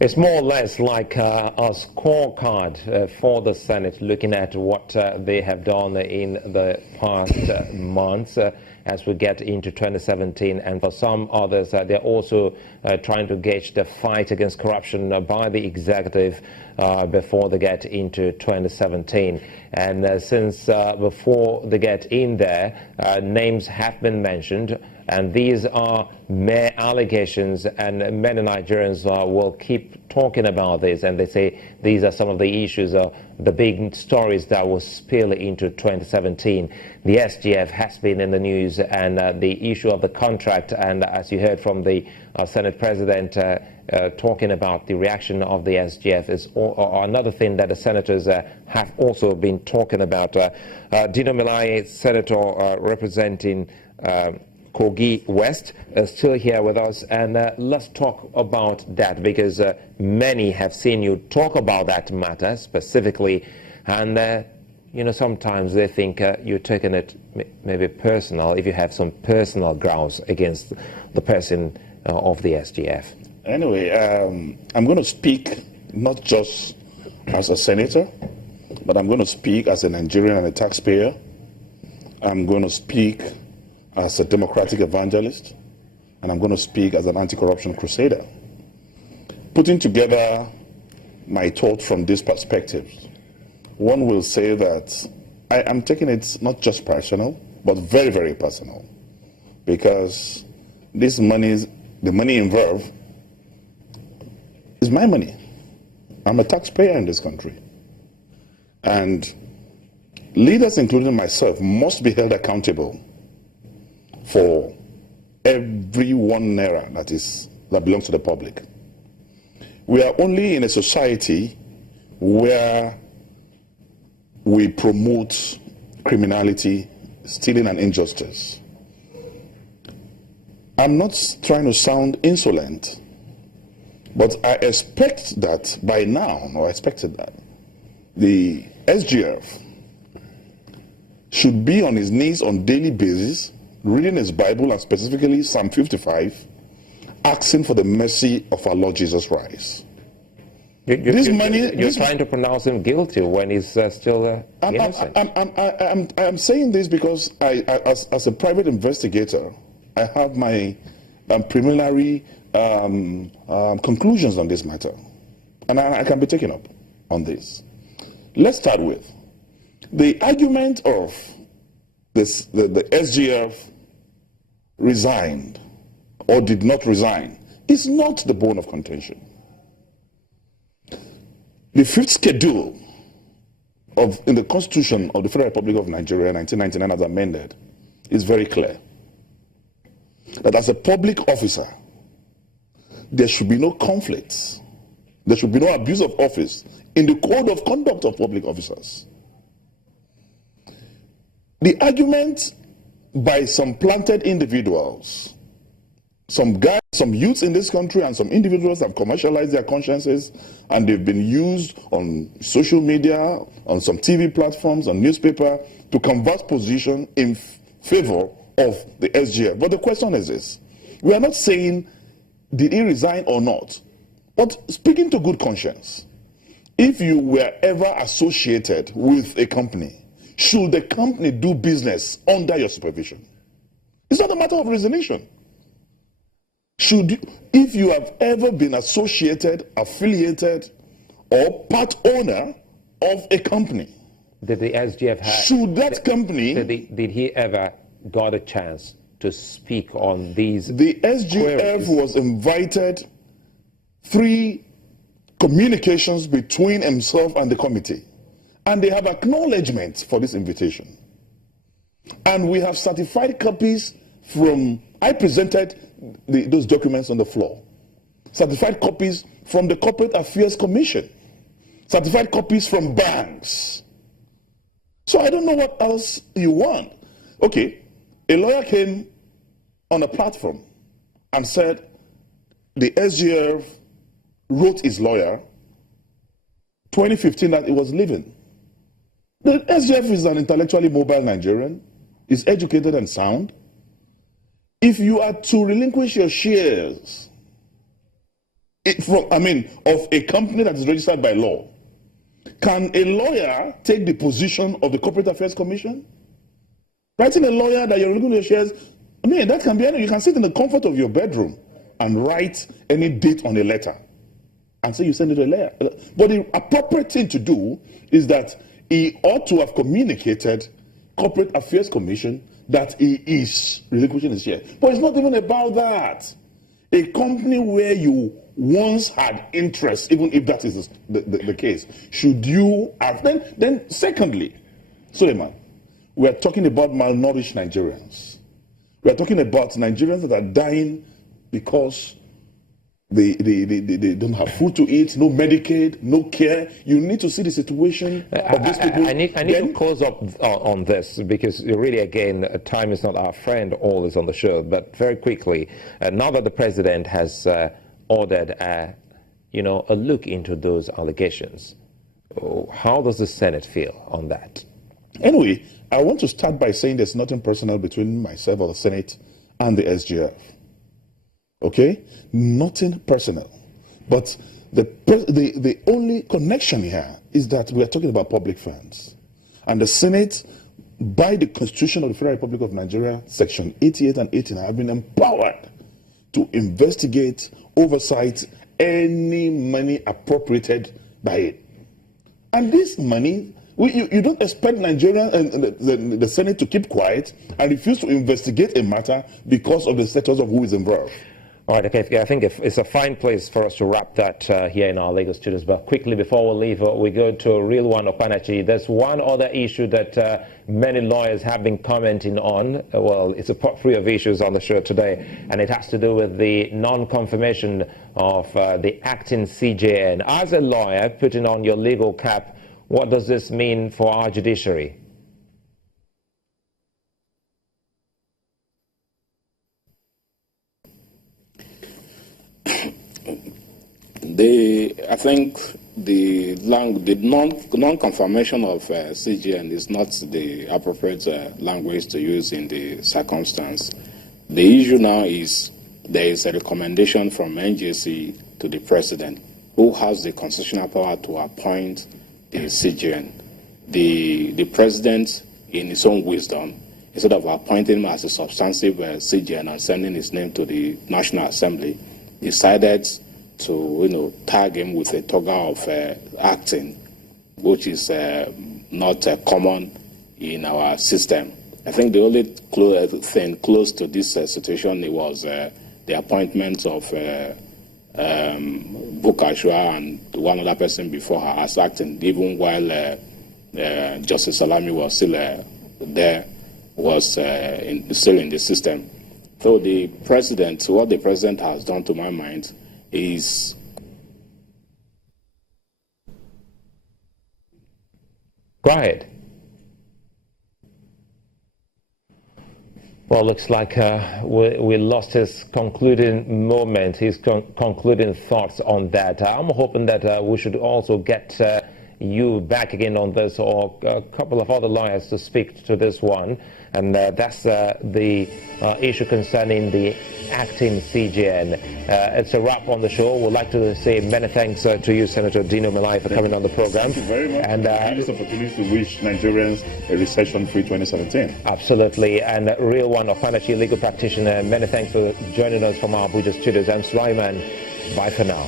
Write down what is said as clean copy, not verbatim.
It's more or less like a scorecard for the Senate, looking at what they have done in the past months as we get into 2017. And for some others, they're also trying to gauge the fight against corruption by the executive before they get into 2017. And since before they get in there, names have been mentioned. And these are mere allegations, and many Nigerians will keep talking about this, and they say these are some of the issues, the big stories that will spill into 2017. The SGF has been in the news, and the issue of the contract, and as you heard from the Senate President talking about the reaction of the SGF, is another thing that the senators have also been talking about. Dino Melaye, Senator representing Kogi West, still here with us, and let's talk about that, because many have seen you talk about that matter specifically, and you know, sometimes they think you're taking it maybe personal, if you have some personal grounds against the person of the SGF. Anyway, I'm going to speak not just as a senator, but I'm going to speak as a Nigerian and a taxpayer. I'm going to speak as a democratic evangelist, and I'm going to speak as an anti-corruption crusader. Putting together my thought from these perspectives, one will say that I am taking it not just personal, but very, very personal, because this money, the money involved, is my money. I'm a taxpayer in this country. And leaders, including myself, must be held accountable for every 1 naira that belongs to the public. We are only in a society where we promote criminality, stealing, and injustice. I'm not trying to sound insolent, but I expect that by now, or I expected that, the SGF should be on his knees on a daily basis, reading his Bible, and specifically Psalm 55, asking for the mercy of our Lord Jesus Christ. You're trying to pronounce him guilty when he's still innocent. I'm saying this because as a private investigator, I have my preliminary conclusions on this matter, and I can be taken up on this. Let's start with the argument of this: the SGF resigned or did not resign is not the bone of contention. The fifth schedule in the Constitution of the Federal Republic of Nigeria, 1999, as amended, is very clear that as a public officer, there should be no conflicts, there should be no abuse of office in the code of conduct of public officers. The argument by some planted individuals, some guys, some youths in this country, and some individuals have commercialized their consciences, and they've been used on social media, on some TV platforms, on newspaper, to convert position in favor of the SGF. But the question is this: we are not saying did he resign or not, but speaking to good conscience, if you were ever associated with a company, should the company do business under your supervision? It's not a matter of resignation. If you have ever been associated, affiliated, or part owner of a company, did the SGF have, should that company... Did he ever got a chance to speak on these The SGF queries? was invited 3 communications between himself and the committee, and they have acknowledgement for this invitation. And we have certified copies from... I presented those documents on the floor. Certified copies from the Corporate Affairs Commission. Certified copies from banks. So I don't know what else you want. Okay, a lawyer came on a platform and said the SGF wrote his lawyer 2015 that he was leaving. The SGF is an intellectually mobile Nigerian, is educated and sound. If you are to relinquish your shares of a company that is registered by law. Can a lawyer take the position of the Corporate Affairs Commission? Writing a lawyer that you're looking at shares, that can be any. You can sit in the comfort of your bedroom and write any date on a letter and say you send it a letter. But the appropriate thing to do is that he ought to have communicated Corporate Affairs Commission that he is relinquishing his share. But it's not even about that. A company where you once had interest, even if that is the case, should you have? Then secondly, Suleiman, we are talking about malnourished Nigerians. We are talking about Nigerians that are dying because they don't have food to eat, no Medicaid, no care. You need to see the situation of these people. I need to close up on this, because really, again, time is not our friend always on the show. But very quickly, now that the president has ordered a look into those allegations, how does the Senate feel on that? Anyway, I want to start by saying there's nothing personal between myself or the Senate and the SGF. Okay? Nothing personal. But the only connection here is that we are talking about public funds. And the Senate, by the Constitution of the Federal Republic of Nigeria, Section 88 and 89, have been empowered to investigate, oversight any money appropriated by it. And this money, you don't expect Nigeria and the Senate to keep quiet and refuse to investigate a matter because of the status of who is involved. All right, okay, I think it's a fine place for us to wrap that here in our Lagos studios. But quickly, before we leave, we go to a real one of Panachi. There's one other issue that many lawyers have been commenting on. Well, it's a potpourri of issues on the show today, and it has to do with the non-confirmation of the acting CJN. As a lawyer, putting on your legal cap, what does this mean for our judiciary? I think the non-confirmation of CGN is not the appropriate language to use in the circumstance. The issue now is there is a recommendation from NJC to the president, who has the constitutional power to appoint the CGN. The president, in his own wisdom, instead of appointing him as a substantive CGN and sending his name to the National Assembly, decided to tag him with a toga of acting, which is not common in our system. I think the only thing close to this situation was the appointment of Bukashua and one other person before her as acting, even while Justice Salami was still there, was still in the system. So what the president has done, to my mind, is go ahead. Well, looks like we lost his concluding moment, his concluding thoughts on that. I'm hoping that we should also get you back again on this, or a couple of other lawyers to speak to this one. And that's the issue concerning the acting CGN. It's a wrap on the show. We'd like to say many thanks to you, Senator Dino Melaye, for coming on the program. Thank you very much. And this opportunity to wish Nigerians a recession-free 2017. Absolutely. And real one of Panachi legal practitioner. Many thanks for joining us from our Abuja studios. I'm Sulaiman. Bye for now.